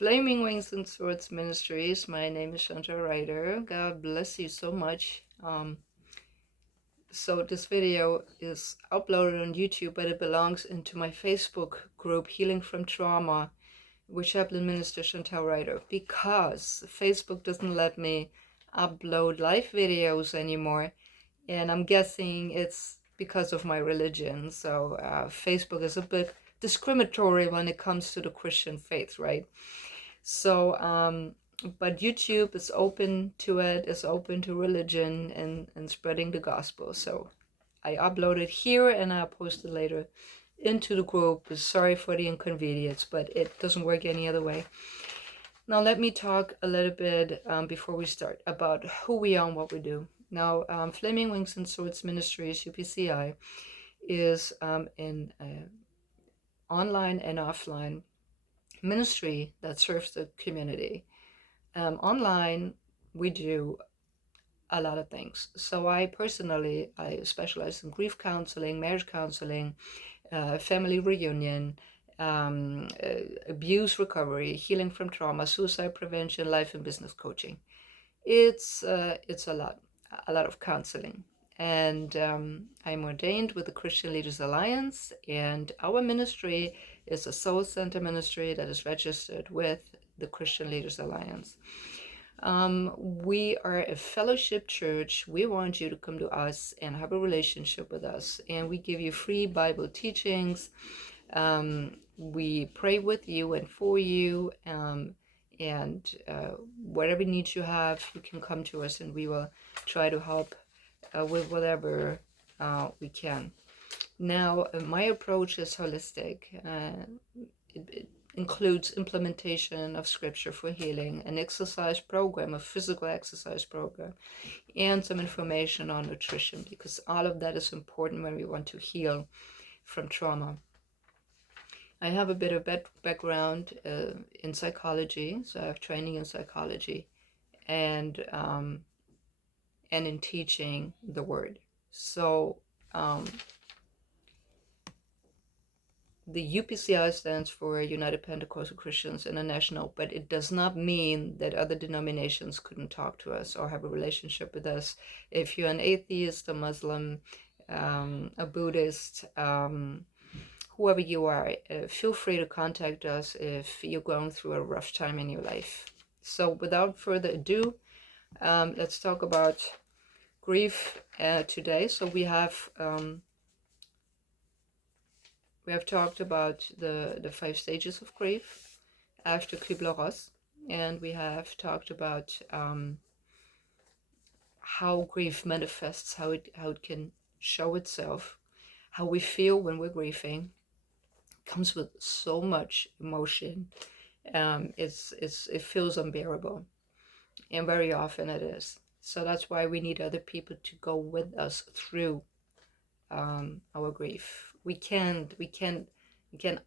Flaming Wings and Swords Ministries. My name is Chantal Ryder. God bless you so much. So this video is uploaded on YouTube, but it belongs into my Facebook group, Healing from Trauma, with Chaplain Minister Chantal Ryder, because Facebook doesn't let me upload live videos anymore, and I'm guessing it's because of my religion. So Facebook is a bit discriminatory when it comes to the Christian faith, right? So, but YouTube is open to it, is open to religion and spreading the gospel. So I upload it here and I'll post it later into the group. Sorry for the inconvenience, but it doesn't work any other way. Now let me talk a little bit before we start about who we are and what we do. Now, Flaming Wings and Swords Ministries, U.P.C.I, is an online and offline ministry that serves the community. Online, we do a lot of things. So I specialize in grief counseling, marriage counseling, family reunion, abuse recovery, healing from trauma, suicide prevention, life and business coaching. It's a lot of counseling. And I'm ordained with the Christian Leaders Alliance, and our ministry is a soul center ministry that is registered with the Christian Leaders Alliance. We are a fellowship church. We want you to come to us and have a relationship with us, and we give you free Bible teachings. We pray with you and for you, and whatever needs you have, you can come to us, and we will try to help with whatever we can. Now, my approach is holistic. It includes implementation of scripture for healing, an exercise program, a physical exercise program, and some information on nutrition, because all of that is important when we want to heal from trauma. I have a bit of background in psychology, so I have training in psychology and in teaching the word. So the U.P.C.I stands for United Pentecostal Christians International, but it does not mean that other denominations couldn't talk to us or have a relationship with us. If you're an atheist, a Muslim, a Buddhist, whoever you are, feel free to contact us if you're going through a rough time in your life. So without further ado, let's talk about grief today. So we have talked about the 5 stages of grief after Kübler-Ross, and we have talked about how grief manifests, how it can show itself, how we feel when we're grieving. It comes with so much emotion. It feels unbearable, and very often it is. So that's why we need other people to go with us through our grief. We can't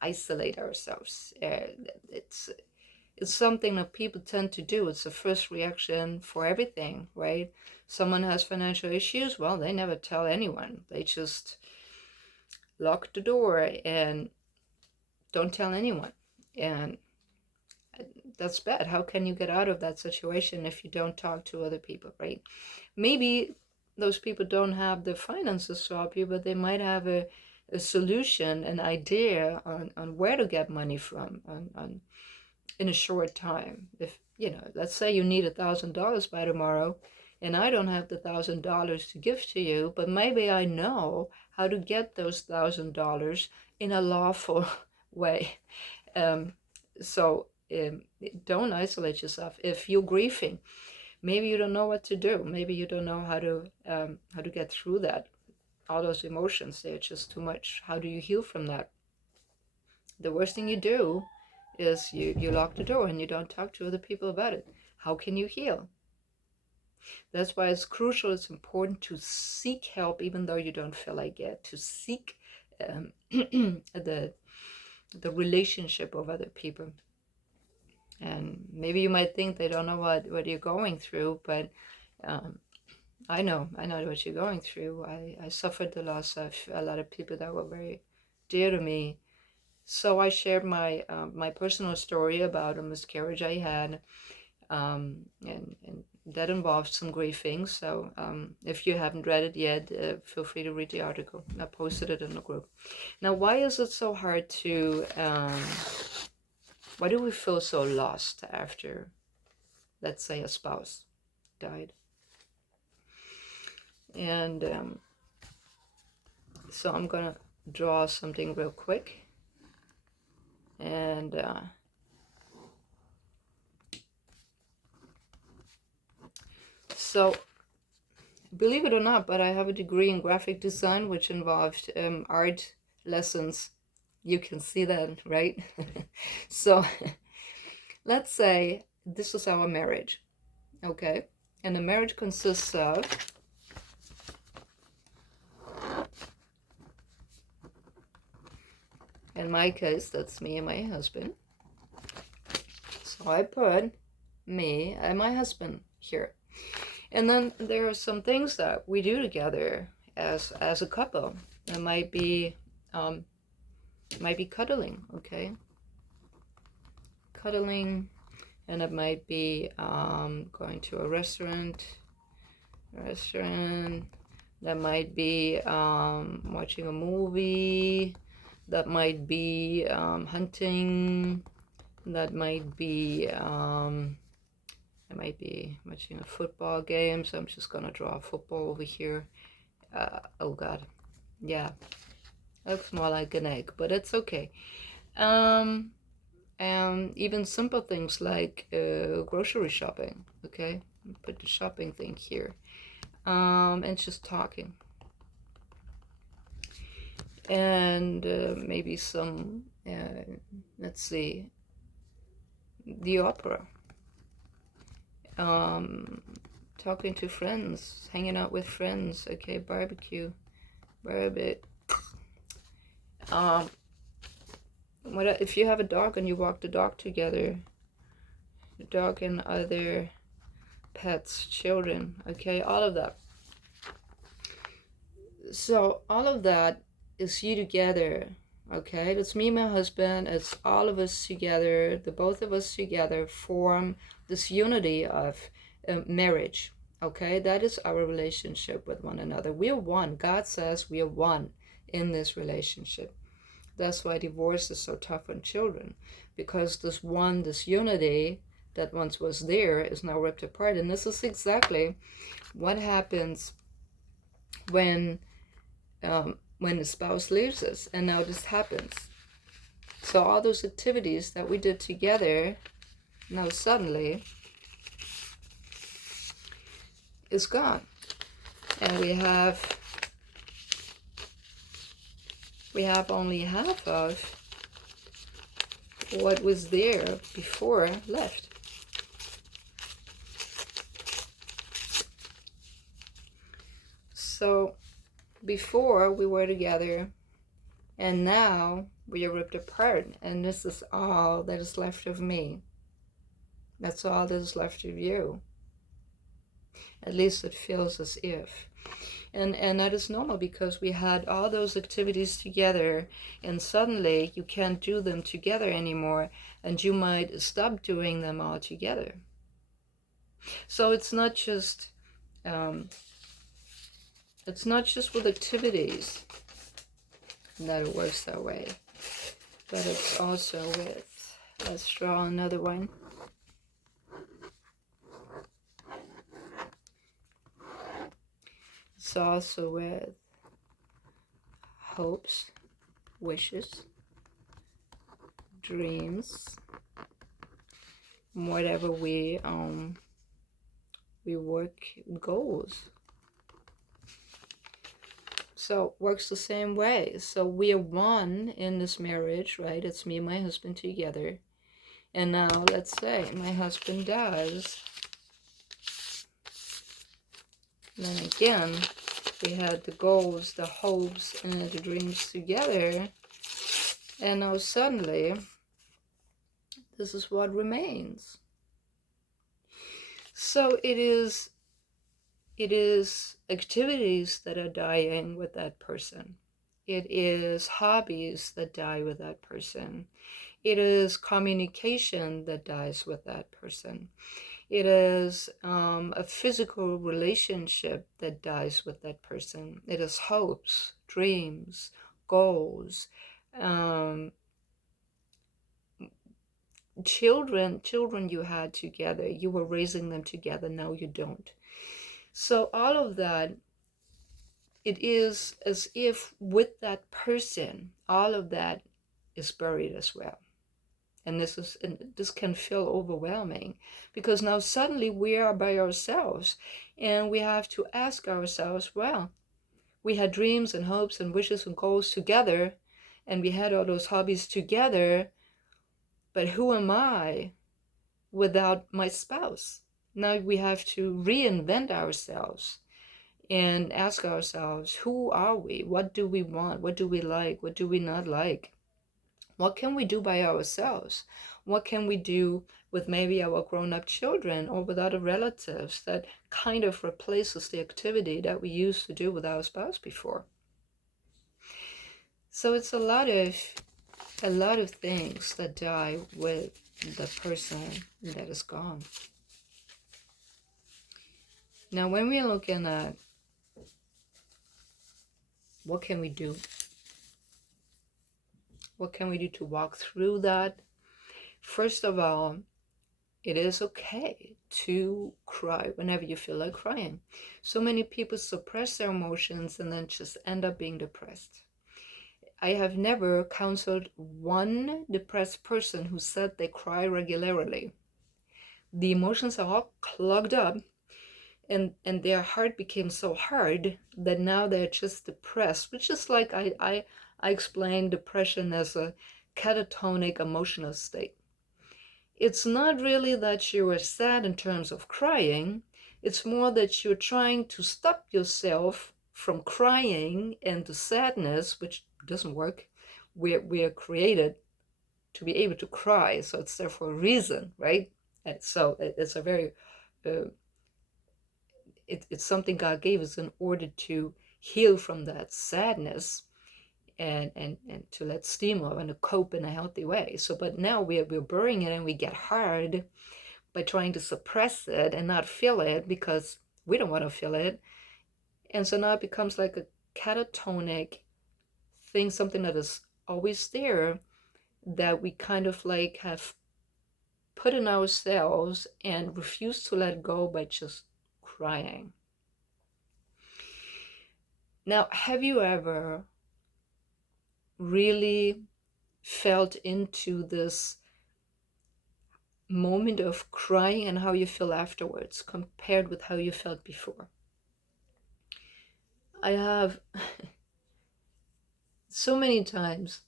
isolate ourselves. It's something that people tend to do. It's the first reaction for everything, right? Someone has financial issues, well, they never tell anyone. They just lock the door and don't tell anyone. And that's bad. How can you get out of that situation if you don't talk to other people, right? Maybe those people don't have the finances to help you, but they might have a solution, an idea on where to get money from in a short time. If, let's say you need $1,000 by tomorrow, and I don't have the $1,000 to give to you, but maybe I know how to get those $1,000 in a lawful way. So don't isolate yourself. If you're grieving, maybe you don't know what to do. Maybe you don't know how to get through that. All those emotions, they're just too much. How do you heal from that? The worst thing you do is you lock the door and you don't talk to other people about it. How can you heal? That's why it's crucial, it's important to seek help even though you don't feel like it, to seek the relationship of other people. And maybe you might think they don't know what you're going through, but I know what you're going through. I suffered the loss of a lot of people that were very dear to me So I shared my personal story about a miscarriage I had, and that involves some grieving. So if you haven't read it yet, feel free to read the article. I posted it in the group. Now, why is it so hard to? Why do we feel so lost after, let's say, a spouse died? And so I'm gonna draw something real quick, and so believe it or not, but I have a degree in graphic design, which involved art lessons. You can see that, right? So let's say this is our marriage, okay? And the marriage consists of, in my case, that's me and my husband. So I put me and my husband here. And then there are some things that we do together as a couple. It might be cuddling, okay? Cuddling, and it might be going to a restaurant. That might be watching a movie. That might be hunting. That might be I might be watching a football game. So I'm just gonna draw a football over here. Oh God, yeah, looks more like an egg, but it's okay. And even simple things like grocery shopping. Okay, put the shopping thing here. And just talking, and maybe some let's see, the opera, um, talking to friends, hanging out with friends. Okay, barbecue. um, what if you have a dog and you walk the dog together, the dog and other pets, children, okay, all of that. So all of that is you together, okay? That's me and my husband. It's all of us together. The both of us together form this unity of marriage, okay? That is our relationship with one another. We are one. God says we are one in this relationship. That's why divorce is so tough on children, because this unity that once was there is now ripped apart. And this is exactly what happens when the spouse leaves us. And now this happens. So all those activities that we did together now suddenly is gone. And we have only half of what was there before left. So before we were together, and now we are ripped apart, and this is all that is left of me. That's all that is left of you. At least it feels as if. And that is normal, because we had all those activities together, and suddenly you can't do them together anymore, and you might stop doing them all together. So it's not just with activities that it works that way, but it's also with, let's draw another one. It's also with hopes, wishes, dreams, whatever we work, goals. So works the same way. So we are one in this marriage, right? It's me and my husband together. And now let's say my husband dies. And then again, we had the goals, the hopes, and the dreams together. And now suddenly, this is what remains. So it is activities that are dying with that person. It is hobbies that die with that person. It is communication that dies with that person. It is a physical relationship that dies with that person. It is hopes, dreams, goals, um, children you had together. You were raising them together. Now you don't. So all of that, it is as if with that person, all of that is buried as well. And this can feel overwhelming because now suddenly we are by ourselves and we have to ask ourselves, well, we had dreams and hopes and wishes and goals together, and we had all those hobbies together, but who am I without my spouse? Now we have to reinvent ourselves and ask ourselves, who are we? What do we want? What do we like? What do we not like? What can we do by ourselves? What can we do with maybe our grown-up children or with other relatives that kind of replaces the activity that we used to do with our spouse before? So it's a lot of things that die with the person that is gone. Now, when we're looking at what can we do? What can we do to walk through that? First of all, it is okay to cry whenever you feel like crying. So many people suppress their emotions and then just end up being depressed. I have never counseled one depressed person who said they cry regularly. The emotions are all clogged up, and their heart became so hard that now they're just depressed, which is like I explain depression as a catatonic emotional state. It's not really that you are sad in terms of crying. It's more that you're trying to stop yourself from crying into sadness, which doesn't work. We're created to be able to cry, so it's there for a reason, right? And so it's a very uh, it's something God gave us in order to heal from that sadness and to let steam off and to cope in a healthy way. So, but now we're burying it and we get hard by trying to suppress it and not feel it because we don't want to feel it. And so now it becomes like a catatonic thing, something that is always there that we kind of like have put in ourselves and refuse to let go by just crying. Now, have you ever really felt into this moment of crying and how you feel afterwards compared with how you felt before? I have so many times,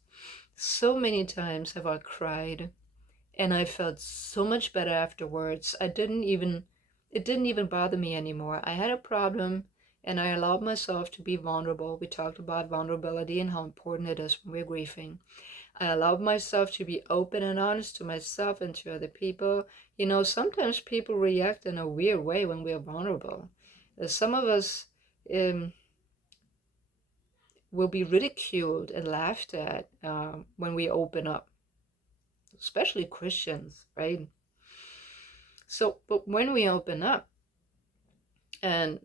so many times have I cried and I felt so much better afterwards. It didn't even bother me anymore. I had a problem and I allowed myself to be vulnerable. We talked about vulnerability and how important it is when we're grieving. I allowed myself to be open and honest to myself and to other people. You know, sometimes people react in a weird way when we're vulnerable. Some of us um, will be ridiculed and laughed at when we open up, especially Christians, right? So, but when we open up and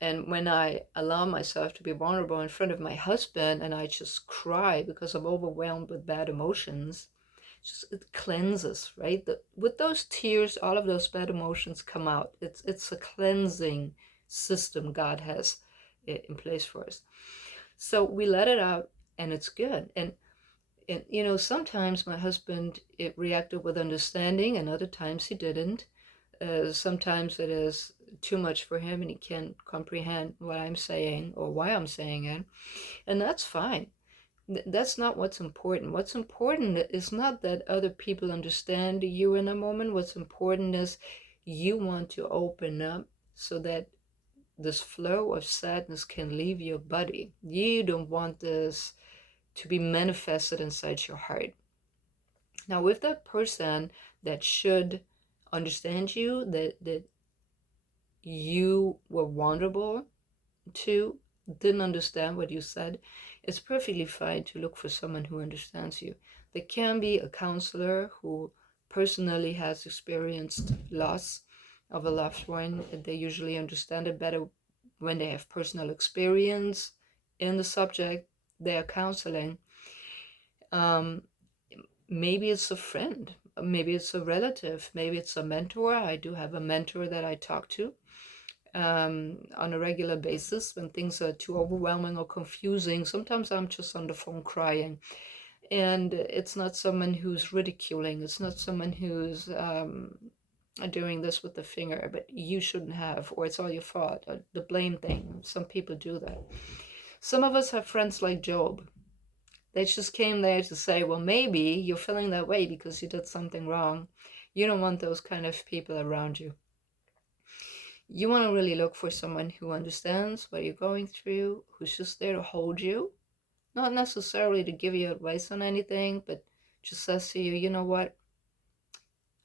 when I allow myself to be vulnerable in front of my husband and I just cry because I'm overwhelmed with bad emotions, just it cleanses, right? With those tears, all of those bad emotions come out. It's a cleansing system God has in place for us. So we let it out, and it's good. And you know, sometimes my husband it reacted with understanding, and other times he didn't. Sometimes it is too much for him, and he can't comprehend what I'm saying or why I'm saying it, and that's fine. That's not what's important. What's important is not that other people understand you in a moment. What's important is you want to open up so that this flow of sadness can leave your body. You don't want this to be manifested inside your heart. Now, with that person that should understand you, that you were vulnerable to, didn't understand what you said, It's perfectly fine to look for someone who understands you. There can be a counselor who personally has experienced loss of a loved one, and they usually understand it better when they have personal experience in the subject they are counseling. Um, Maybe it's a friend, maybe it's a relative, maybe it's a mentor. I do have a mentor that I talk to on a regular basis when things are too overwhelming or confusing. Sometimes I'm just on the phone crying, and it's not someone who's ridiculing, it's not someone who's doing this with the finger, but you shouldn't have, or it's all your fault, or the blame thing. Some people do that. Some of us have friends like Job. They just came there to say, well, maybe you're feeling that way because you did something wrong. You don't want those kind of people around you. You want to really look for someone who understands what you're going through, who's just there to hold you, not necessarily to give you advice on anything, but just says to you, you know what,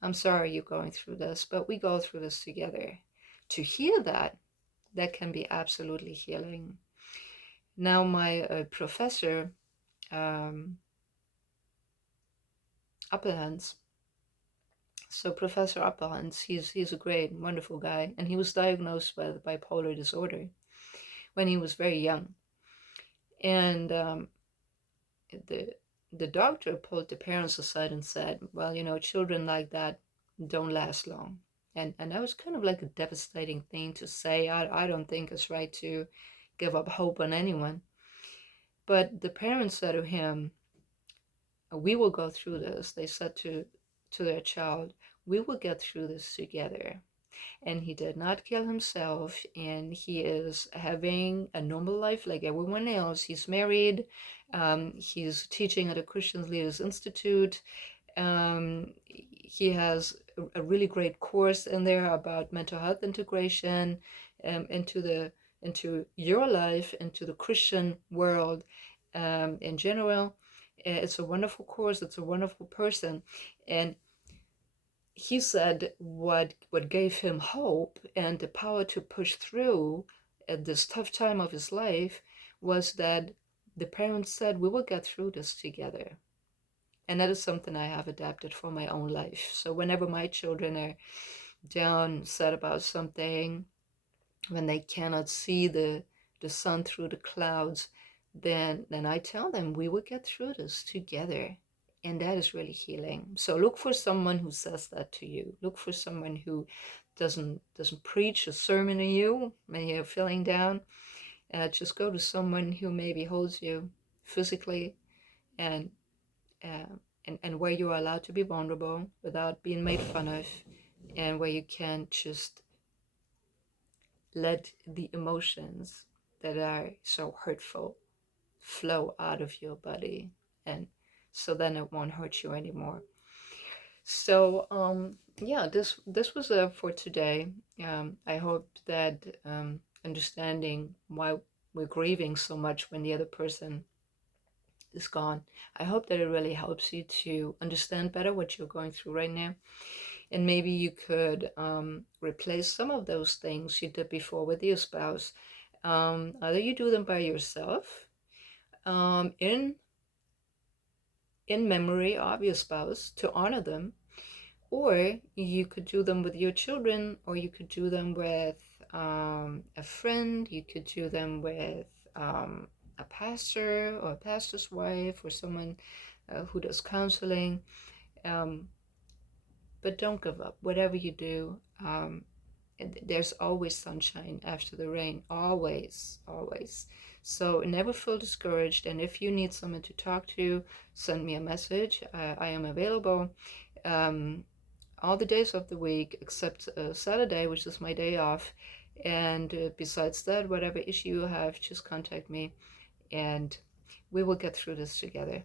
I'm sorry you're going through this, but we go through this together. To hear that, that can be absolutely healing. Now, my professor, um, Appelhans, so Professor Appelhans, he's a great, wonderful guy, and he was diagnosed with bipolar disorder when he was very young. And the the doctor pulled the parents aside and said, well, children like that don't last long. And that was kind of like a devastating thing to say. I don't think it's right to give up hope on anyone. But the parents said to him, we will go through this. They said to their child, we will get through this together. And he did not kill himself, and he is having a normal life like everyone else. He's married, he's teaching at a Christian Leaders Institute. He has a really great course in there about mental health integration into your life, into the Christian world in general. It's a wonderful course. It's a wonderful person, and he said what gave him hope and the power to push through at this tough time of his life was that the parents said, we will get through this together. And that is something I have adapted for my own life. So whenever my children are down, sad about something, when they cannot see the sun through the clouds, then I tell them we will get through this together. And that is really healing. So look for someone who says that to you. Look for someone who doesn't preach a sermon to you when you're feeling down. Just go to someone who maybe holds you physically and uh, and where you are allowed to be vulnerable without being made fun of, and where you can just let the emotions that are so hurtful flow out of your body, and so then it won't hurt you anymore. So yeah, this was for today. I hope that understanding why we're grieving so much when the other person is gone, I hope that it really helps you to understand better what you're going through right now. And maybe you could replace some of those things you did before with your spouse. Either you do them by yourself, in memory of your spouse to honor them, or you could do them with your children, or you could do them with a friend. You could do them with a pastor or a pastor's wife or someone who does counseling. Um, but don't give up. Whatever you do, there's always sunshine after the rain. Always, always. So never feel discouraged. And if you need someone to talk to, send me a message. I am available all the days of the week except Saturday, which is my day off. And besides that, whatever issue you have, just contact me and we will get through this together.